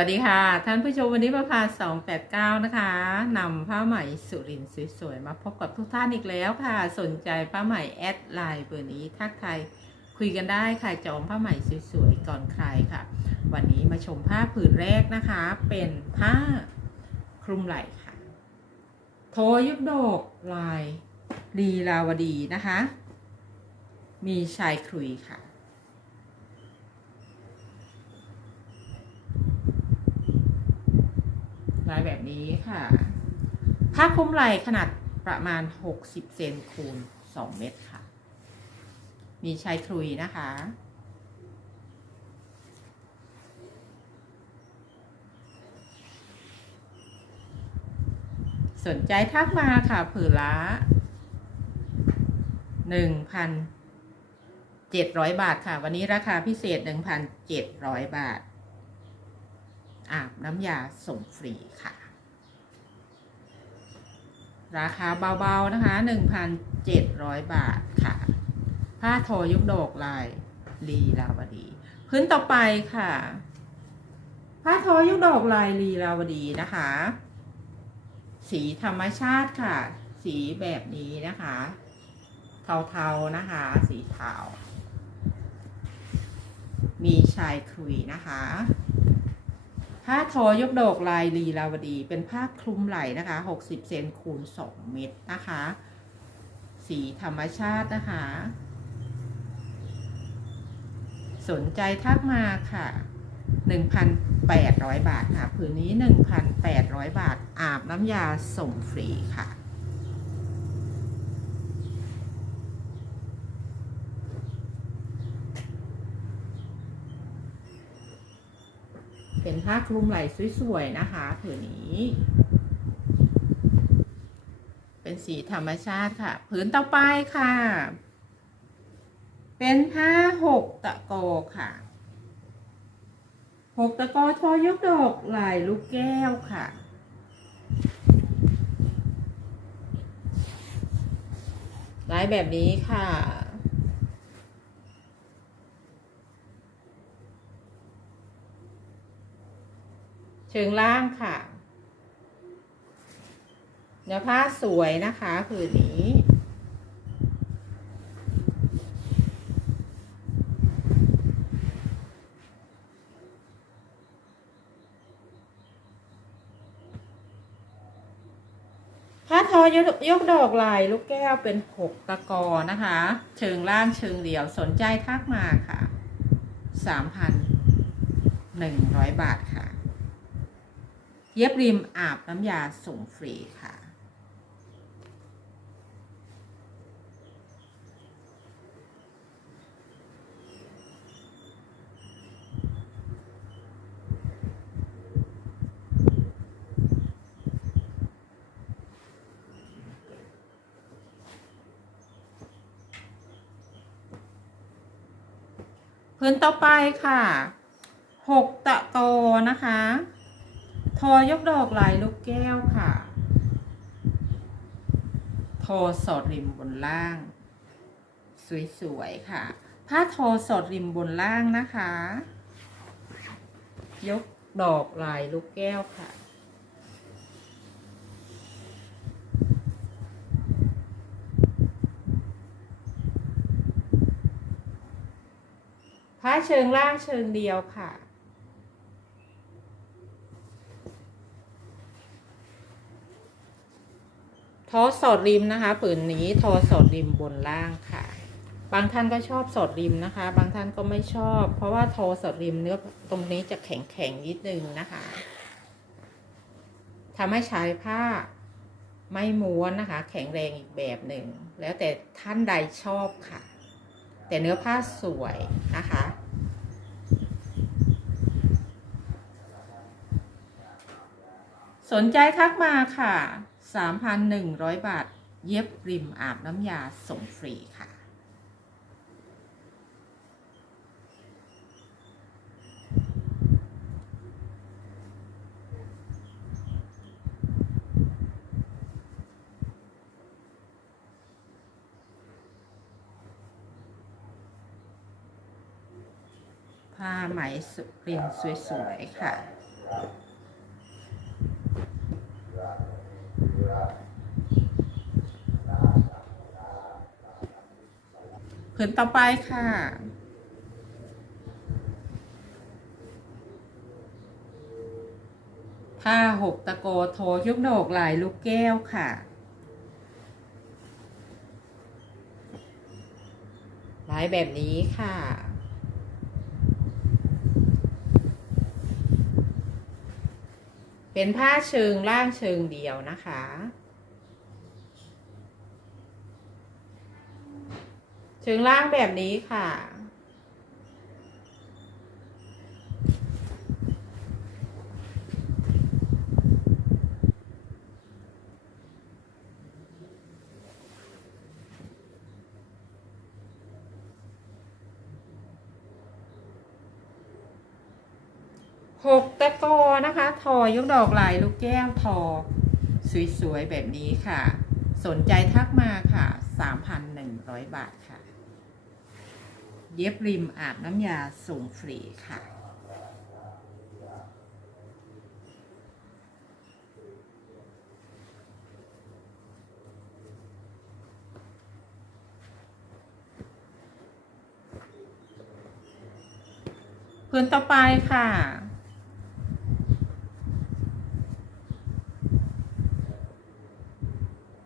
วัสดีค่ะ ท่านผู้ชมวันนี้ประพา289นะคะนำผ้าไหมสุรินสวยๆมาพบกับทุกท่านอีกแล้วค่ะ สนใจผ้าไหมแอดไลน์เบอร์นี้ทักทายคุยกันได้ค่ะจองผ้าไหมสวยๆก่อนใครค่ะ วันนี้มาชมผ้าผืนแรกนะคะ เป็นผ้าคลุมไหล่ค่ะ โทยุบดอกลายลีลาวดีนะคะ มีชายครุยค่ะ ลายแบบนี้ค่ะ ผ้าคลุมไหล่ขนาดประมาณ 60 เซนคูณ 2 เมตรค่ะ มีชายคลุยนะคะ สนใจทักมาค่ะ ผืนละ1,700 บาทค่ะ วันนี้ราคาพิเศษ 1,700 บาท อาบน้ำยาส่งฟรีค่ะ ราคาเบาๆนะคะ 1,700 บาทค่ะ ผ้าทอยุกดอกลายลีลาวดี พื้นต่อไปค่ะ ผ้าทอยุกดอกลายลีลาวดีนะคะ สีธรรมชาติค่ะ สีแบบนี้นะคะ เทาๆนะคะ สีเทามีชายคุยนะคะ ผ้าทอยกดอกลายลีลาวดี เป็นผ้าคลุมไหล่นะคะ60เซนคูณ2เมตรนะคะ สีธรรมชาตินะคะ สนใจทักมาค่ะ 1,800 บาทค่ะ ผืนนี้ 1,800 บาท อาบน้ำยาส่งฟรีค่ะ เป็นผ้าคลุมไหล่สวยๆนะคะผืนนี้ เป็นสีธรรมชาติค่ะ ผืนต่อไปค่ะ เป็นผ้าหกตะโกค่ะหกตะโกทอยกดอกลายลูกแก้วค่ะ ลายแบบนี้ค่ะ เชิงล่างค่ะ เนื้อผ้าสวยนะคะผืนนี้ ผ้าทอยกยกดอกลายลูกแก้วเป็นหกตะกอนะคะ เชิงล่างเชิงเดี่ยวสนใจทักมาค่ะสามพันหนึ่งร้อยบาทค่ะ เย็บริมอาบน้ำยาส่งฟรีค่ะ พื้นต่อไปค่ะหกตะโกนะคะ ทอยกดอกลายลูกแก้วค่ะ ทอสอดริมบนล่าง สวยๆค่ะ ผ้าทอสอดริมบนล่างนะคะ ยกดอกลายลูกแก้วค่ะ ผ้าเชิงล่างเชิงเดียวค่ะ ทอสอดริมนะคะ ผืนนี้ทอสอดริมบนล่างค่ะ บางท่านก็ชอบสอดริมนะคะ บางท่านก็ไม่ชอบ เพราะว่าทอสอดริมเนื้อตรงนี้จะแข็งแข็งๆนิดนึงนะคะทำให้ใช้ผ้าไม่ม้วนนะคะ แข็งแรงอีกแบบหนึ่ง แล้วแต่ท่านใดชอบค่ะ แต่เนื้อผ้าสวยนะคะสนใจทักมาค่ะ 3,100 บาท เย็บริมอาบน้ำยาส่งฟรีค่ะ ผ้าไหมสุรินสวย ๆ ค่ะ ผืนต่อไปค่ะ ผ้าหกตะโกโทยุกโดกลายลูกแก้วค่ะ ลายแบบนี้ค่ะเป็นผ้าเชิงล่างเชิงเดียวนะคะ เชิงล่างแบบนี้ค่ะ หกตะกอนะคะ ทอยกดอกลายลูกแก้วทอ สวย ๆ แบบนี้ค่ะ สนใจทักมาค่ะ 3,100 บาทค่ะ เย็บริมอาบน้ำยาส่งฟรีค่ะ พื้นต่อไปค่ะ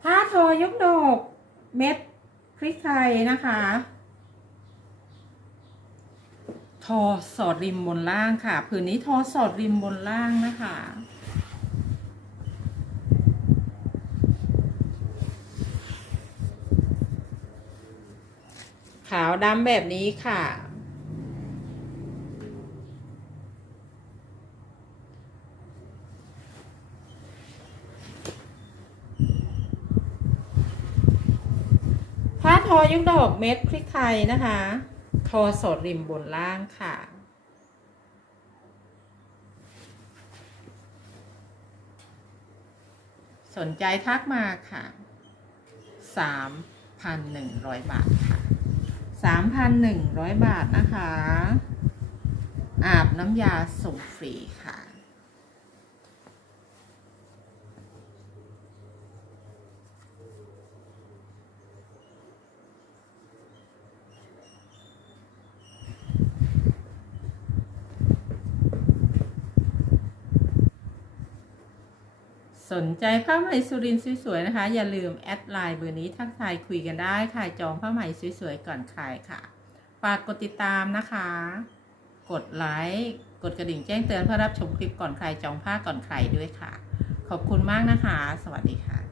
ผ้าทอยกดอกเม็ดพริกไทยนะคะ อสอดริมบนล่างค่ะ ผืนนี้ทอสอดริมบนล่างนะคะ ขาวดำแบบนี้ค่ะ ผ้าทอยุกดอกเม็ดพริกไทยนะคะ ทอสดริมบนล่างค่ะ สนใจทักมาค่ะ 3,100 บาทค่ะ 3,100 บาทนะคะ อาบน้ำยาส่งฟรีค่ะ สนใจผ้าไหมสุรินทร์สวยๆนะคะ อย่าลืมแอดไลน์เบอร์นี้ทักทายคุยกันได้ค่ะจองผ้าไหมสวยๆก่อนขายค่ะฝากกดติดตามนะคะ กดไลค์กดกระดิ่งแจ้งเตือนเพื่อรับชมคลิปก่อนใครจองผ้าก่อนใครด้วยค่ะ ขอบคุณมากนะคะ สวัสดีค่ะ